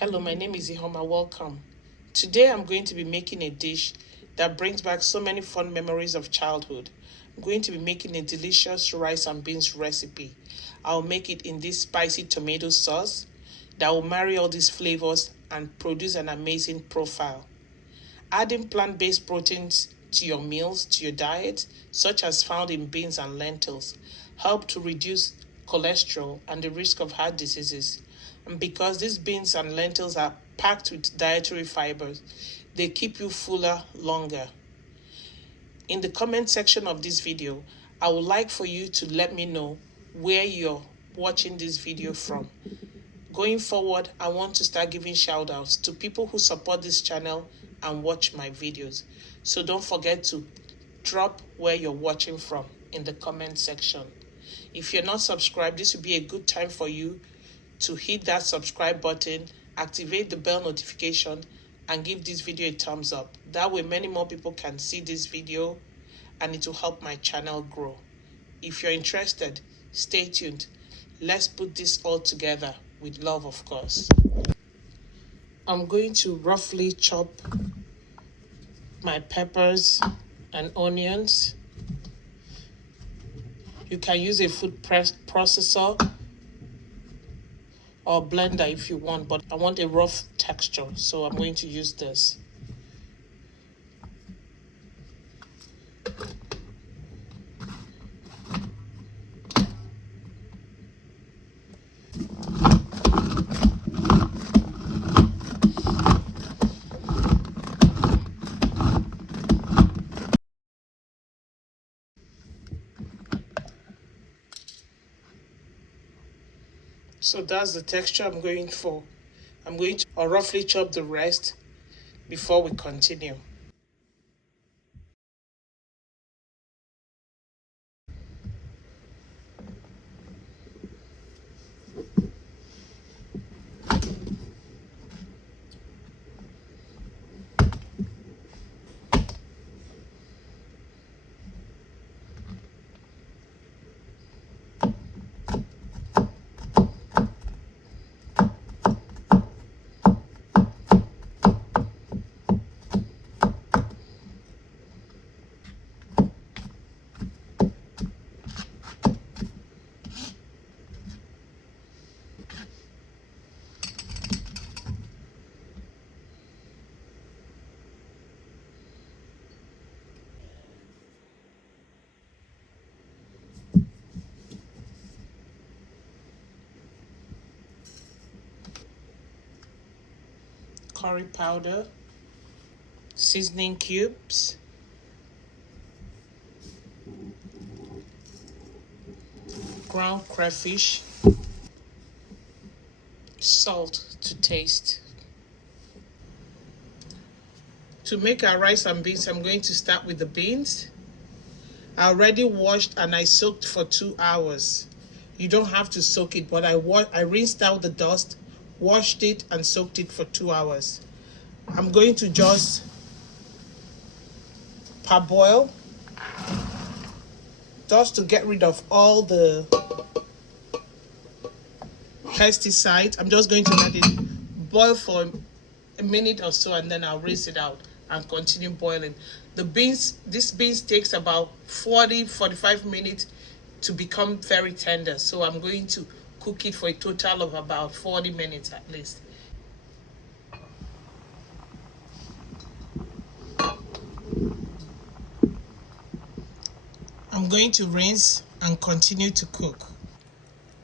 Hello, my name is Ihoma. Welcome. Today I'm going to be making a dish that brings back so many fun memories of childhood. I'm going to be making a delicious rice and beans recipe. I'll make it in this spicy tomato sauce that will marry all these flavors and produce an amazing profile. Adding plant-based proteins to your meals, to your diet, such as found in beans and lentils, help to reduce cholesterol and the risk of heart diseases. And because these beans and lentils are packed with dietary fibers, they keep you fuller longer. In the comment section of this video, I would like for you to let me know where you're watching this video from. Going forward, I want to start giving shout outs to people who support this channel and watch my videos. So don't forget to drop where you're watching from in the comment section. If you're not subscribed, this would be a good time for you to hit that subscribe button, activate the bell notification, and give this video a thumbs up. That way many more people can see this video and it will help my channel grow. If you're interested, stay tuned. Let's put this all together with love, of course. I'm going to roughly chop my peppers and onions. You can use a food processor or blender if you want, but I want a rough texture, so I'm going to use this. So that's the texture I'm going for. I'm going to roughly chop the rest before we continue. Curry powder, seasoning cubes, ground crayfish, salt to taste. To make our rice and beans, I'm going to start with the beans. I already washed and I soaked for 2 hours. You don't have to soak it, but I rinsed out the dust, washed it and soaked it for 2 hours. I'm going to just parboil just to get rid of all the pesticides. I'm just going to let it boil for a minute or so and then I'll rinse it out and continue boiling. This beans takes about 40-45 minutes to become very tender, so I'm going to cook it for a total of about 40 minutes at least. I'm going to rinse and continue to cook.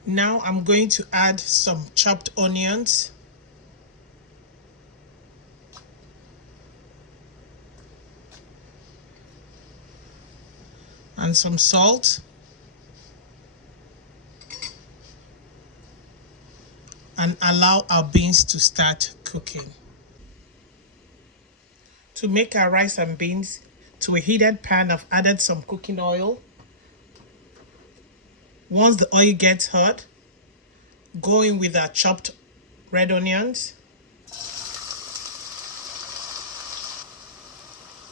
Now I'm going to add some chopped onions, and some salt, and allow our beans to start cooking. To make our rice and beans, to a heated pan, I've added some cooking oil. Once the oil gets hot, go in with our chopped red onions.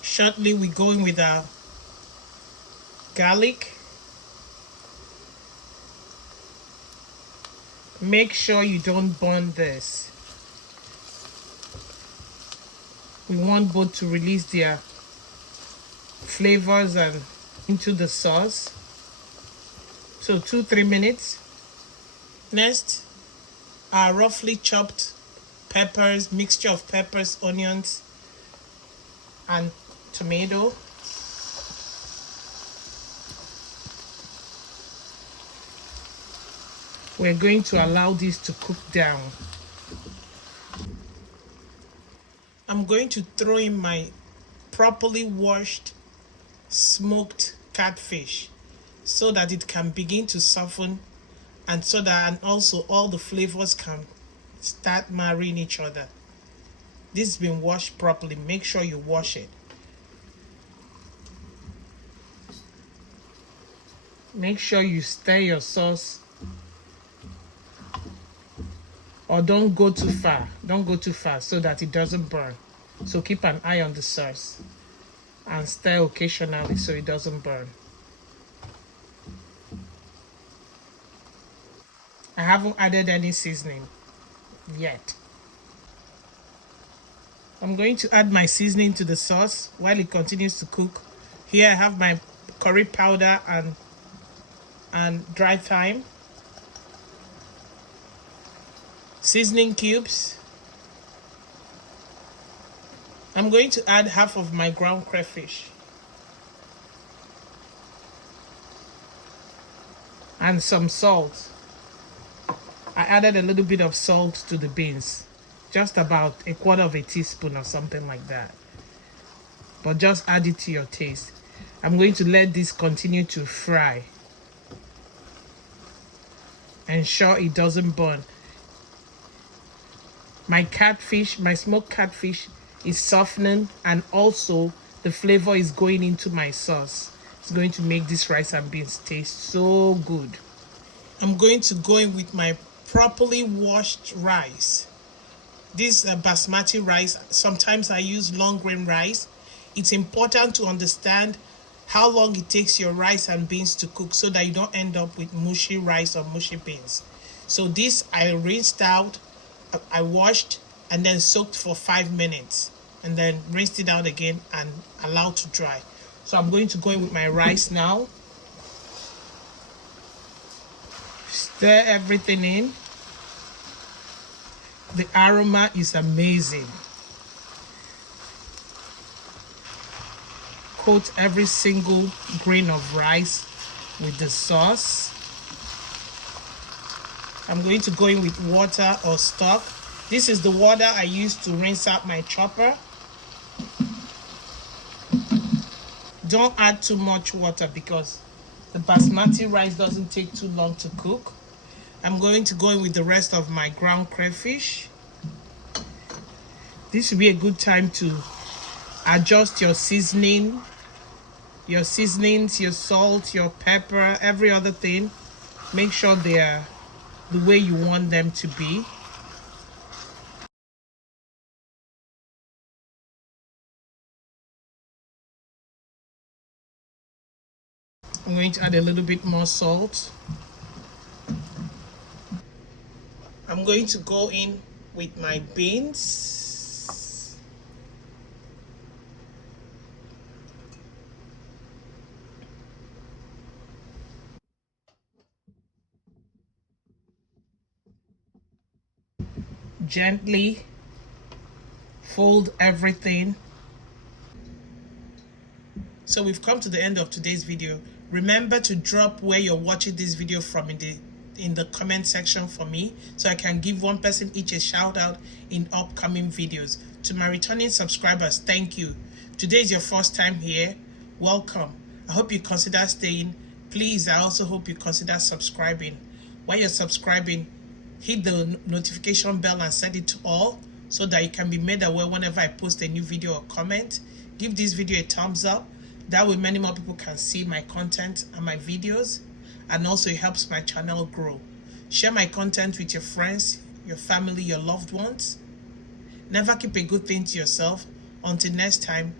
Shortly, we go in with our garlic. Make sure you don't burn this. We want both to release their flavors and into the sauce. So 2-3 minutes. Next, our roughly chopped peppers, mixture of peppers, onions, and tomato. We're going to allow this to cook down. I'm going to throw in my properly washed smoked catfish so that it can begin to soften, and so that and also all the flavors can start marrying each other. This has been washed properly. Make sure you wash it. Make sure you stir your sauce, or don't go too far. Don't go too far so that it doesn't burn. So keep an eye on the sauce and stir occasionally so it doesn't burn. I haven't added any seasoning yet. I'm going to add my seasoning to the sauce while it continues to cook. Here I have my curry powder and dry thyme, seasoning cubes. I'm going to add half of my ground crayfish and some salt. I added a little bit of salt to the beans, just about 1/4 teaspoon or something like that, but just add it to your taste. I'm going to let this continue to fry. Ensure it doesn't burn. My catfish, my smoked catfish, is softening, and also the flavor is going into my sauce. It's going to make this rice and beans taste so good. I'm going to go in with my properly washed rice. This basmati rice. Sometimes I use long grain rice. It's important to understand how long it takes your rice and beans to cook so that you don't end up with mushy rice or mushy beans. So this I rinsed out, I washed, and then soaked for 5 minutes, and then rinsed it out again and allowed to dry. So I'm going to go in with my rice now. Stir everything in. The aroma is amazing. Coat every single grain of rice with the sauce. I'm going to go in with water or stock. This is the water I use to rinse out my chopper. Don't add too much water because the basmati rice doesn't take too long to cook. I'm going to go in with the rest of my ground crayfish. This would be a good time to adjust your seasoning, your seasonings, your salt, your pepper, every other thing. Make sure they are the way you want them to be. I'm going to add a little bit more salt. I'm going to go in with my beans. Gently fold everything. So we've come to the end of today's video. Remember to drop where you're watching this video from in the comment section for me, so I can give one person each a shout out in upcoming videos. To my returning subscribers, thank you. Today is your first time here. Welcome. I hope you consider staying. Please, I also hope you consider subscribing. While you're subscribing, hit the notification bell and set it to all so that you can be made aware whenever I post a new video or comment. Give this video a thumbs up. That way many more people can see my content and my videos, and also it helps my channel grow. Share my content with your friends, your family, your loved ones. Never keep a good thing to yourself. Until next time,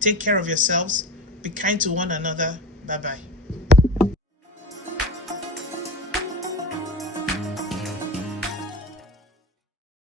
take care of yourselves. Be kind to one another. Bye-bye.